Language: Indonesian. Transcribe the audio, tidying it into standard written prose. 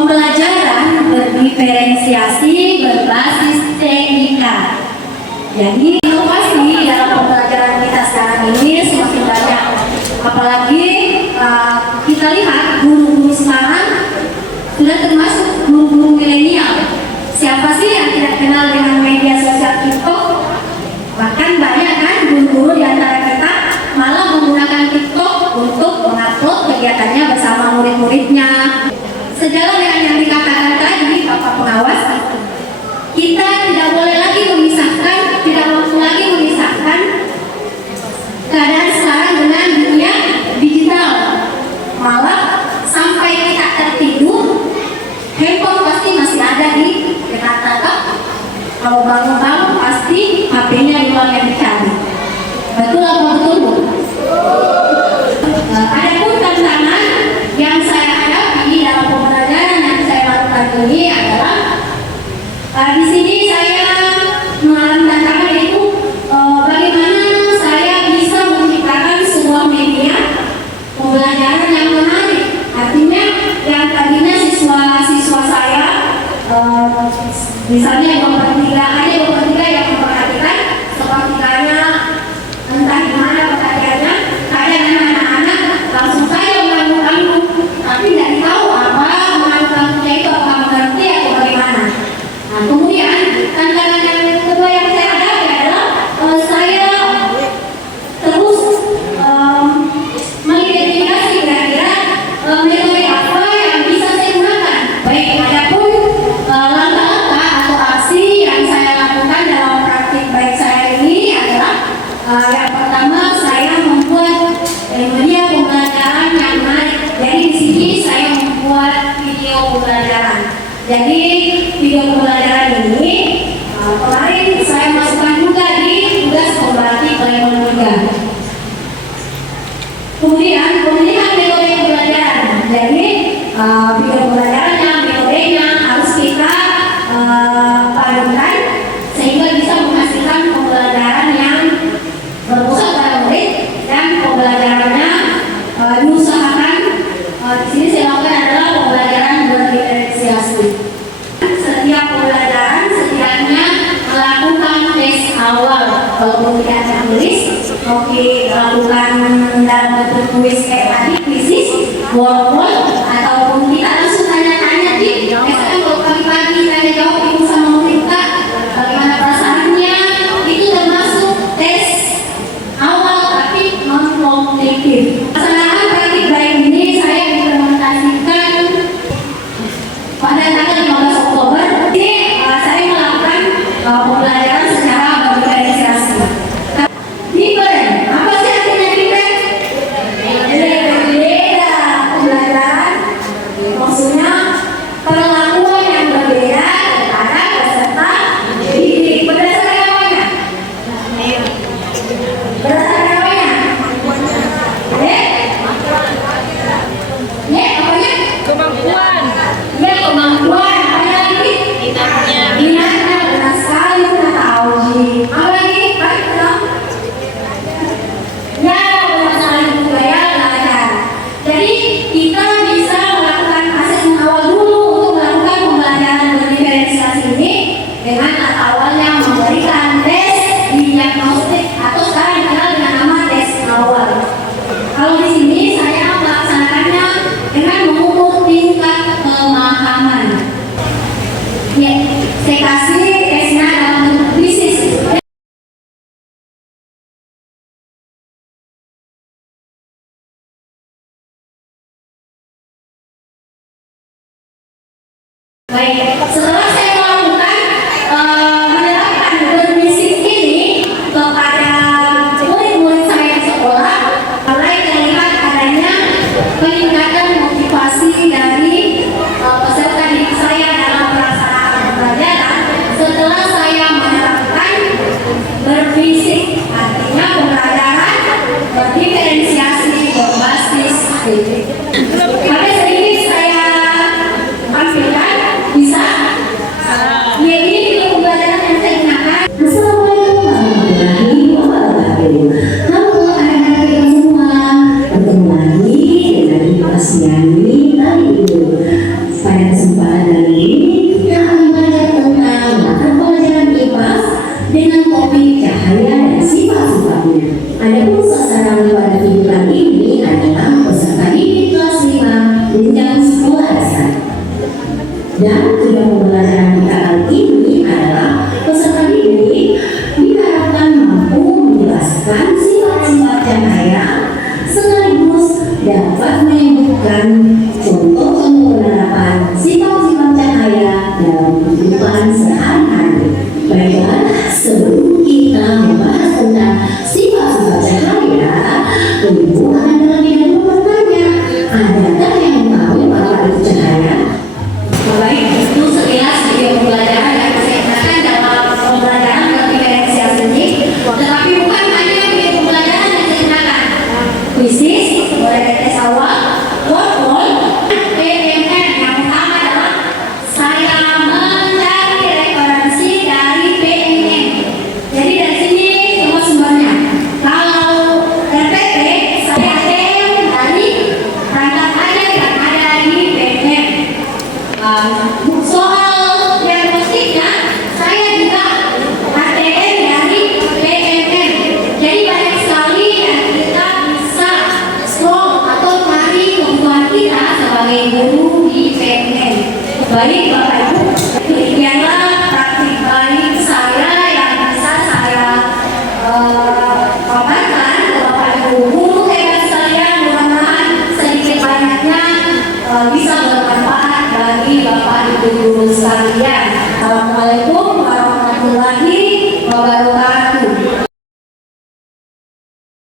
Pembelajaran berdiferensiasi berbasis TIK. Jadi inovasi dalam pembelajaran kita sekarang ini semakin banyak. Apalagi kita lihat guru-guru sekarang sudah termasuk guru-guru milenial. Siapa sih yang tidak kenal dengan media sosial TikTok? Bahkan banyak kan guru-guru di antara kita malah menggunakan TikTok untuk mengupload kegiatannya bersama murid-muridnya. Sejalan dengan yang dikatakan tadi Bapak Pengawas, kita tidak boleh lagi memisahkan, tidak mampu lagi memisahkan keadaan sekarang dengan dunia digital. Malah sampai kita tertidur, handphone pasti masih ada di dekat mata. Kalau bangun-bangun pasti HP-nya duluan yang dicari. Betul apa betul, Bu? Ada pun tantangan yang saya hadapi dalam pembelajaran yang saya lakukan ini adalah di sini saya mengalami tantangan yaitu bagaimana saya bisa menciptakan sebuah media pembelajaran yang menarik. Artinya yang tadinya siswa-siswa saya misalnya 2/3 yang memperhatikan sepertinya entah gimana perhatiannya, kadang anak-anak langsung saja mengganggu, tapi tidak tahu apa mengganggunya itu, apakah mengerti atau bagaimana. Nah, kemudian tantangan yang kedua yang saya hadapi adalah saya terus mengidentifikasi kira-kira metode apa yang bisa saya gunakan. Baik, adapun langkah-langkah atau aksi yang saya lakukan dalam praktik baik saya ini adalah yang pertama saya membuat media pembelajaran yang menarik. Jadi di sini saya membuat video pembelajaran. Jadi video pembelajaran ini kemarin saya masukkan juga di tugas pembatik level 3. Kemudian pemilihan metode pembelajaran. Jadi video pembelajarannya, metodenya harus kita padukan sehingga bisa menghasilkan pembelajaran yang berpusat pada murid dan pembelajarannya diusahakan. Di sini saya lakukan adalah pembelajaran berdiferensiasi. Setiap pembelajaran setidaknya melakukan tes awal, walaupun tidak tertulis, mau dilakukan dalam bentuk kuis kayak tadi, kuisis, workbook, ataupun kita langsung tanya-tanya di. Misalkan kalau pagi-pagi tanya jawab ibu sama murid kita, bagaimana perasaannya, itu termasuk tes awal tapi non-kompetitif. Pelaksanaan praktik baik ini saya implementasikan pada tanggal 15 Oktober. Jadi saya melakukan pembelajaran secara berdiferensiasi. Different, apa sih artinya different? Berbeda pembelajaran, maksudnya perlakuan yang berbeda kepada peserta didik. Berdasarkan apanya? Berdasarkan apanya? Apanya? Kemampuan. Ya, kemampuan. Apa lagi? Minatnya. Minatnya, benar sekali, sudah tahu sih. Apa lagi? Baik, dong. Ya, benar sekali juga ya, belajar. Jadi kita bisa melakukan asesmen awal dulu untuk melakukan pembelajaran berdiferensiasi ini dengan tahap awalnya memberikan tes diagnostik atau sekarang dikenal dengan nama tes awal. Kalau di sini saya melaksanakannya dengan mengukur tingkat pemahaman. Ya, saya kasih tesnya dalam bentuk bisnis. Baik, setelah saya melakukan menerapkan berbisnis ini kepada murid-murid saya di sekolah, mulai terlihat adanya peningkatan motivasi dari peserta didik saya dalam pelaksanaan pembelajaran setelah saya menerapkan berbisnis, artinya pembelajaran berdiferensiasi berbasis titik. Ada sedikit saya tampilkan, bisa Dan tujuan pembelajaran kita kali ini adalah peserta didik diharapkan mampu menjelaskan sifat-sifat cahaya sekaligus dapat menyebutkan contoh-contoh penerapan sifat-sifat cahaya dalam kehidupan sehari-hari. Baiklah, sebelum kita membahas tentang sifat-sifat cahaya, Ibu akan terlebih dahulu bertanya, adakah yang mengetahui apa itu cahaya? Baik, itu sekilas video pembelajaran yang saya gunakan dalam pembelajaran diferensial seni. Tetapi bukan hanya video pembelajaran yang saya gunakan. Kuisis, mulai dari tes awal, workbook, PMN. Yang pertama adalah saya mencari referensi dari PMN. Jadi dari sini semua sumbernya. Kalau RPT, saya ambil dari rangkaian ayat yang ada di PMN. Soal diagnostiknya saya juga ATM dari PMN. Jadi banyak sekali yang kita bisa scroll atau cari kebutuhan kita sebagai guru di PMN. Baik Bapak Ibu, demikianlah praktik baik saya yang bisa saya paparkan ke Bapak Ibu guru hebat sekalian. Mudah-mudahan sedikit banyaknya bisa bermanfaat bagi Bapak Ibu guru sekalian. Assalamualaikum